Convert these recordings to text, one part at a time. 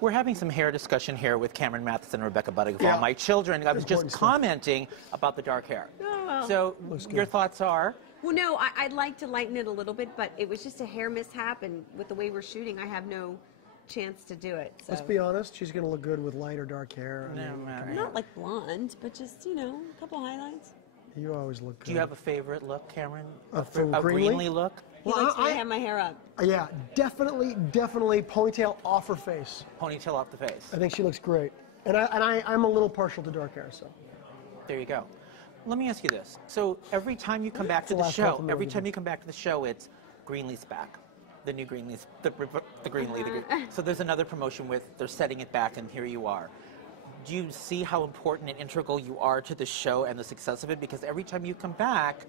We're having some hair discussion here with Cameron Mathison and Rebecca Budig of Yeah. All My Children. I was just Important stuff. commenting about the dark hair. Oh. So your thoughts are? Well, no, I'd like to lighten it a little bit, but it was just a hair mishap, and with the way we're shooting, I have no chance to do it. So. Let's be honest, she's going to look good with light or dark hair. No, man. Not like blonde, but just, you know, a couple highlights. You always look good. Do you have a favorite look, Cameron? From a Greenlee? Greenlee look? He likes when I have my hair up. Yeah, definitely ponytail off her face. Ponytail off the face. I think she looks great. And I'm a little partial to dark hair, so. There you go. Let me ask you this. So every time you come back to the last show, compliment every we time did. you come back to the show, it's Greenlee's back. The new Greenlee's, the Greenlee. So there's another promotion with, they're setting it back, and here you are. Do you see how important and integral you are to the show and the success of it? Because every time you come back,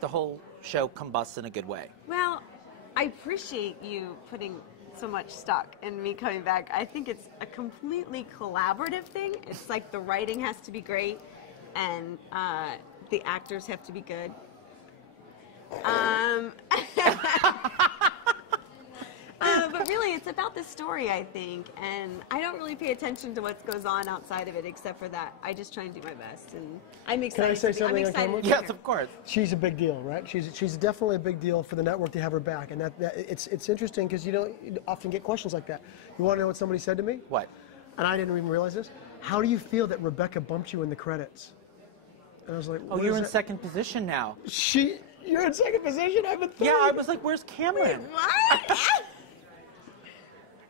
the whole show combusts in a good way. Well, I appreciate you putting so much stock in me coming back. I think it's a completely collaborative thing. It's like the writing has to be great, and the actors have to be good. But really, it's about the story, I think, and I don't really pay attention to what goes on outside of it, except for that. I just try and do my best, and I'm excited. Can I say something on camera? Yes, of course. She's a big deal, right? She's definitely a big deal for the network to have her back, and it's interesting because you don't often get questions like that. You want to know what somebody said to me? What? And I didn't even realize this. How do you feel that Rebecca bumped you in the credits? And I was like, Oh, you're in second position now. You're in second position? I'm in third. Yeah, I was like, where's Cameron? What?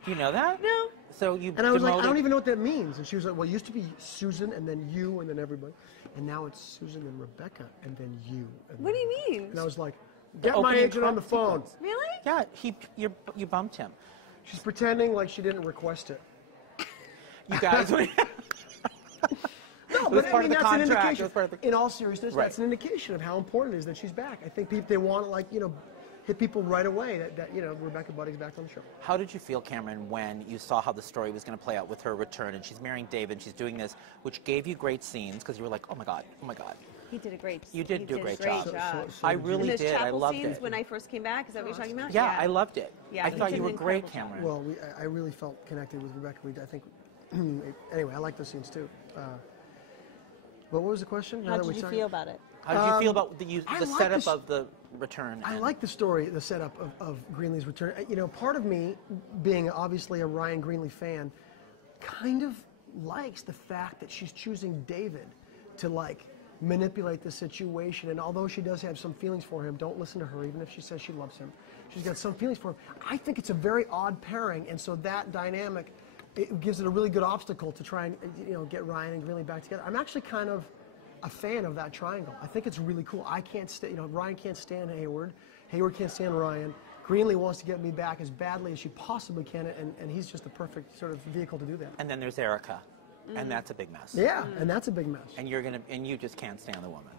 Do you know that? No. So you And I was like, I demoted- don't even know what that means. And she was like, well, it used to be Susan and then you and then everybody. And now it's Susan and Rebecca and then you. And What do you mean? And I was like, get my opening agent on the phone. Really? Yeah, you bumped him. She's pretending like she didn't request it. You guys. No, was but I part mean, of the that's an contract. It indication. was part of the- In all seriousness, Right. that's an indication of how important it is that she's back. I think they want to, like, you know, hit people right away that you know, Rebecca Budig's back on the show. How did you feel, Cameron, when you saw how the story was going to play out with her return, and she's marrying David, and she's doing this, which gave you great scenes, because you were like, oh my God, oh my God. He did a great. You did do a great job. So I did you. really And those did. I chapel loved scenes it. when I first came back. Is that what you're talking about? Yeah, I loved it. Yeah, I he thought did you an were great, incredible job. Cameron. Well, I really felt connected with Rebecca. I think, anyway, I like those scenes too. But what was the question? How did you feel about it? How did you feel about the I like setup this- of the return? I and- like the story, the setup of Greenlee's return. You know, part of me, being obviously a Ryan Greenlee fan, kind of likes the fact that she's choosing David to, like, manipulate the situation. And although she does have some feelings for him, don't listen to her, even if she says she loves him. She's got some feelings for him. I think it's a very odd pairing, and so that dynamic, it gives it a really good obstacle to try and, you know, get Ryan and Greenlee back together. I'm actually kind of a fan of that triangle. I think it's really cool. I can't stand, you know, Ryan can't stand Hayward. Hayward can't stand Ryan. Greenlee wants to get me back as badly as she possibly can, and he's just the perfect sort of vehicle to do that. And then there's Erica, and that's a big mess. Yeah, and that's a big mess. And you just can't stand the woman.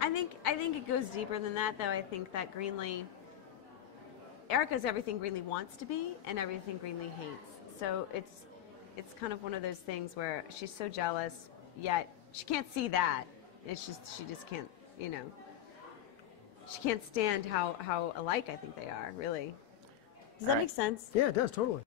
I think it goes deeper than that, though. I think that Greenlee, Erica's everything Greenlee wants to be and everything Greenlee hates. So it's kind of one of those things where she's so jealous, yet she can't see that. It's just she just can't, you know. She can't stand how alike I think they are. Really. Does that make sense? Yeah, it does, totally.